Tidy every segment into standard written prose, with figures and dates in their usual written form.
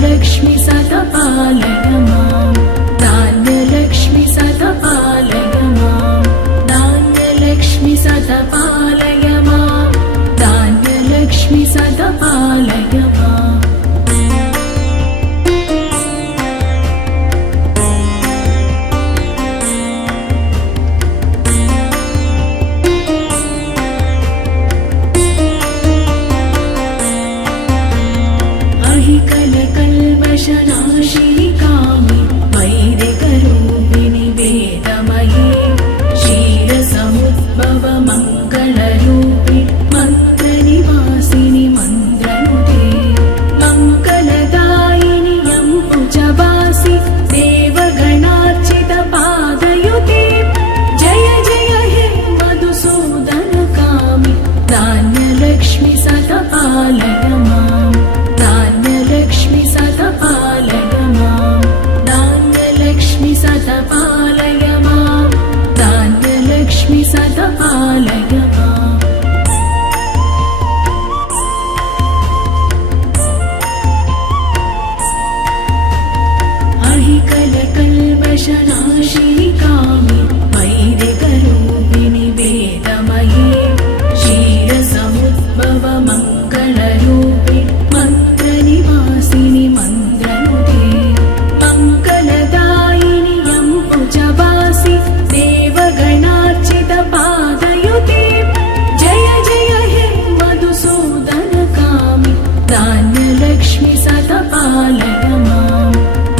धान्यलक्ष्मि सतपालय मां धान्यलक्ष्मि सतपालय मां धान्यलक्ष्मि सतपालय मां धान्यलक्ष्मि सतपालय मां कल्मषनाशिनि कामि वैदिकरूपिणि वेदमयी क्षीरसमुद्भव मङ्गलरूपिणि मन्त्रनिवासिनि मन्त्रनुते मङ्गलदायिनि यम्बुजवासि देवगणार्चितपादयुते जय जय हे मधुसूदनकामि धान्यलक्ष्मि सतपालय मां धान्यलक्ष्मि सतपालय मां धान्यलक्ष्मि सतपालय मां धान्यलक्ष्मि सतपालय मां अहिकलकल्मषनाशिनि कामि वैदिकरूपिणि वेदमयी क्षीरसमुद्भव मङ्गलरूपिणि मन्त्रनिवासिनि मन्त्रनुते मङ्गलदायिनि यम्बुजवासि देवगणार्चितपादयुते जय जय हे मधुसूदनकामि धान्यलक्ष्मि सतपालय मां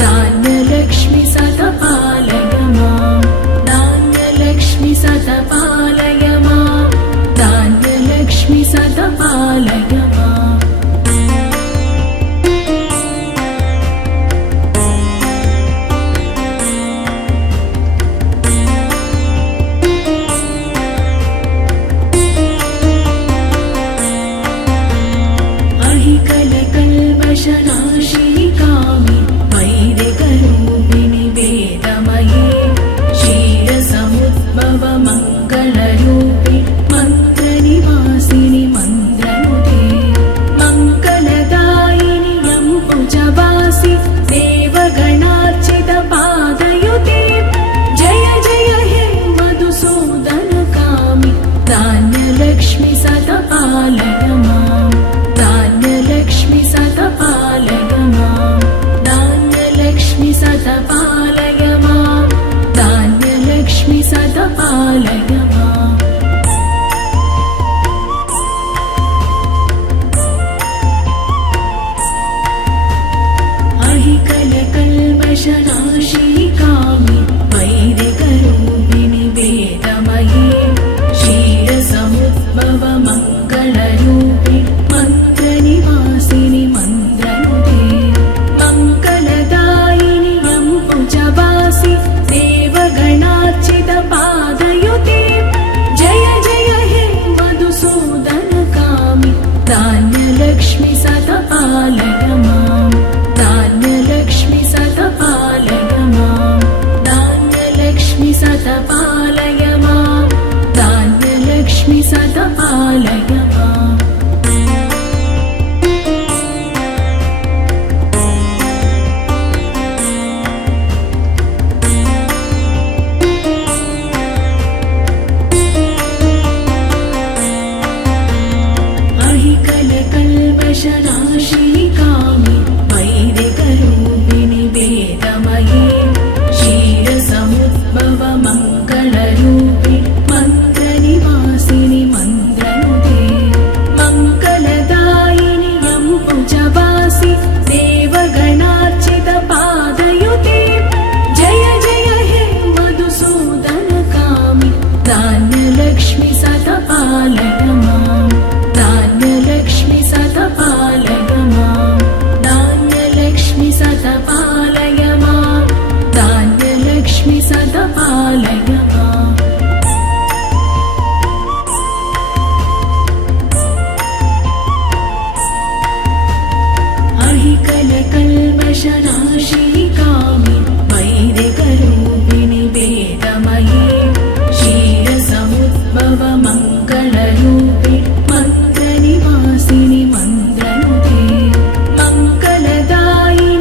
धान्यलक्ष्मि सतपालय मां धान्यलक्ष्मि सतपालय मां धान्यलक्ष्मि सतपालय मां अहिकलकल्मषनाशिनि कामि वैदिकरूपिणि वेदमयी क्षीरसमुद्भव मङ्गलरूपिणि मन्त्रनिवासिनि मन्त्रनुते मङ्गलदायिनि यम्बुजवासि देवगणार्चितपादयुते जय जय हे मधुसूदनकामि धान्यलक्ष्मि सतपालय मां धान्यलक्ष्मि सतपालय मां धान्यलक्ष्मि सतपालय मां धान्यलक्ष्मि सतपालय मां अहिकलकल्मषनाशिनि कामि वैदिकरूपिणि वेदमयी क्षीरसमुद्भव मङ्गलरूपिणि मन्त्रनिवासिनि मन्त्रनुते मङ्गलदायिनि यम्बुजवासि देवगणार्चितपादयुते जय जय हे मधुसूदनकामि धान्यलक्ष्मि सतपालय मां धान्यलक्ष्मि सतपालय मां धान्यलक्ष्मि सतपालय मां धान्यलक्ष्मि सतपालय मां अहिकलकल्मषनाशिनि कामि वैदिकरूपिणि वेदमयी क्षीरसमुद्भव मङ्गलरूपिणि मन्त्रनिवासिनि मन्त्रनुते मङ्गलदायिनि यम्बुजवासि देवगणार्चितपादयुते जय जय हे मधुसूदनकामि धान्यलक्ष्मि सतपालय मां धान्यलक्ष्मि सतपालय मां धान्यलक्ष्मि सतपालय मां धान्यलक्ष्मि सतपालय मां अहिकलकल्मषनाशिनि कामि वैदिकरूपिणि वेदमयी क्षीरसमुद्भव मङ्गलरूपिणि मन्त्रनिवासिनि मन्त्रनुते मङ्गलदायिनि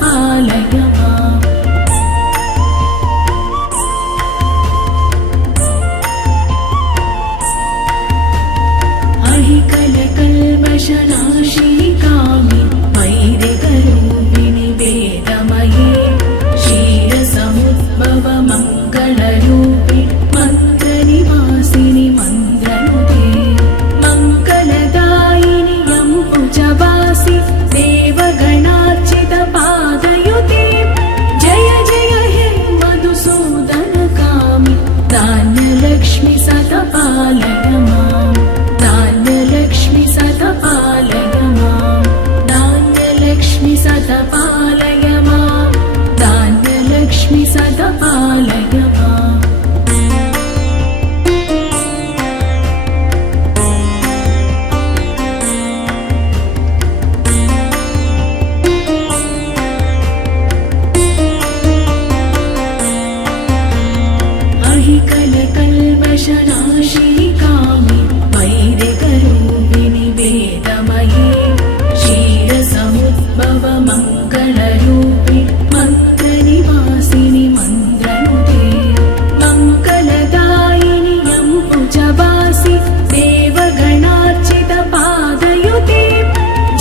पालय माम् अहिकलकल्मषनाशी कामि वैदिकरूपिणि वेदमये क्षीरसमुद्भव मङ्गलरूपिणि मन्त्रनिवासिनि मन्द्रनुते मङ्गलदायिनि यम्बुजवासि देवगणार्चित पादयुते जय जय हे मधुसूदनकामि धान्यलक्ष्मि सतपालय माम् धान्यलक्ष्मि सतपालय माम् धान्यलक्ष्मि सतपालय माम् धान्यलक्ष्मि सतपालय माम् अहिकलकल्मषनाशी कामि वैदिकरूपिणि वेदमये क्षीरसमुद्भव मङ्गलरूपिणि मन्त्रनिवासिनि मन्द्रनुते मङ्गलदायिनि यम्बुजवासि देवगणार्चित पादयुते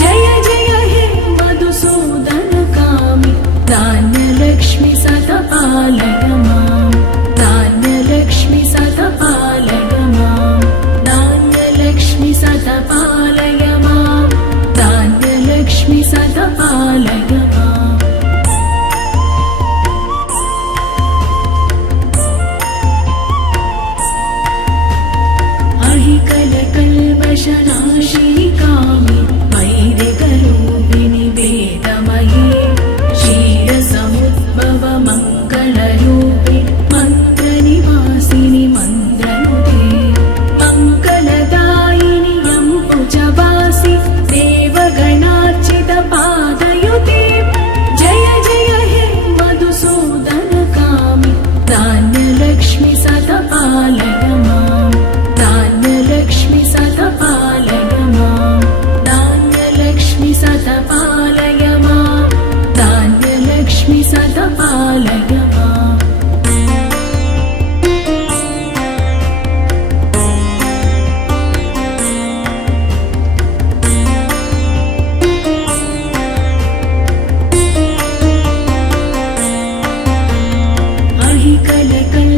जय जय हे मधुसूदनकामि धान्यलक्ष्मि सतपालय माम् धान्यलक्ष्मि सतपालय माम् धान्यलक्ष्मि सतपालय माम् धान्यलक्ष्मि सतपालय माम् अहिकलकल्मषनाशी कामि वैदिकरूपिणि वेदमये क्षीरसमुद्भव मङ्गलरूपिणि मन्त्रनिवासिनि मन्द्रनुते मङ्गलदायिनि यम्बुजवासि देवगणार्चित पादयुते जय जय हे मधुसूदनकामि धान्यलक्ष्मि सतपालय माम् धान्यलक्ष्मि सतपालय माम् धान्यलक्ष्मि सतपालय माम् धान्यलक्ष्मि सतपालय माम्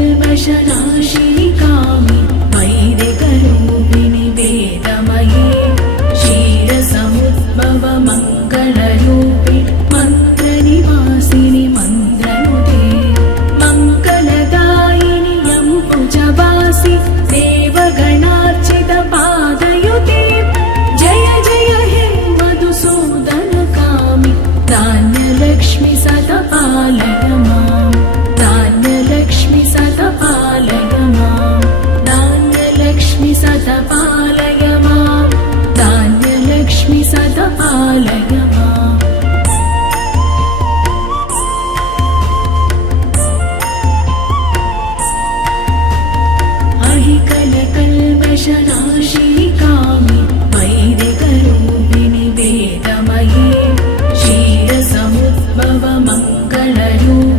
अहिकलकल्मषनाशी कामि वैदिकरूपिणि वेदमये क्षीरसमुद्भव मङ्गलरूपिणि मन्त्रनिवासिनि मन्द्रनुते मङ्गलदायिनि यम्बुजवासि देवगणार्चित पादयुते जय जय हे मधुसूदनकामि धान्यलक्ष्मि सतपालय माम् धान्यलक्ष्मि सतपालय माम् धान्यलक्ष्मि सतपालय माम् धान्यलक्ष्मि सतपालय माम् अहिकलकल्मषनाशी कामि वैदिकरूपिणि वेदमये क्षीरसमुद्भव मङ्गलरूपिणि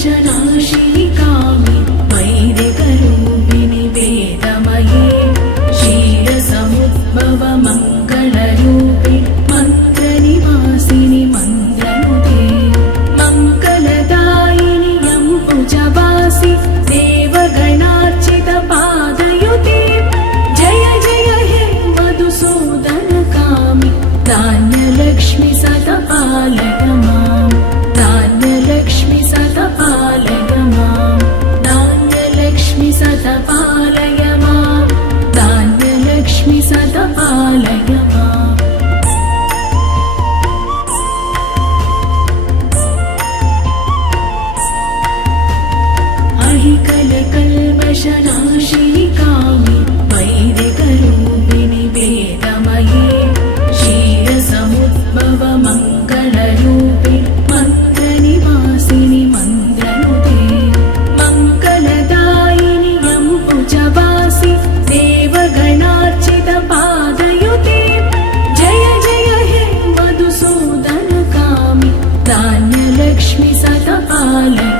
कल्मषनाशिनि कामि वैदिकरूपिणि वेदमये क्षीरसमुद्भव मङ्गलरूपिणि मन्त्रनिवासिनि मन्त्रनुते मङ्गलदायिनि यम्बुजवासि देवगणार्चितपादयुते जय जय हे मधुसूदनकामि धान्यलक्ष्मि सतपालय माम् धान्यलक्ष्मि सतपालय माम् धान्यलक्ष्मि सतपालय माम् धान्यलक्ष्मि सतपालय माम् अहिकलकल्मषनाशिनि कामि वैदिकरूपिणि वेदमये क्षीरसमुद्भव मङ्गलरूपिणि मन्त्रनिवासिनि मन्त्रनुते मङ्गलदायिनि यम्बुजवासि देवगणार्चितपादयुते जय जय हे मधुसूदनकामि धान्यलक्ष्मि सतपालय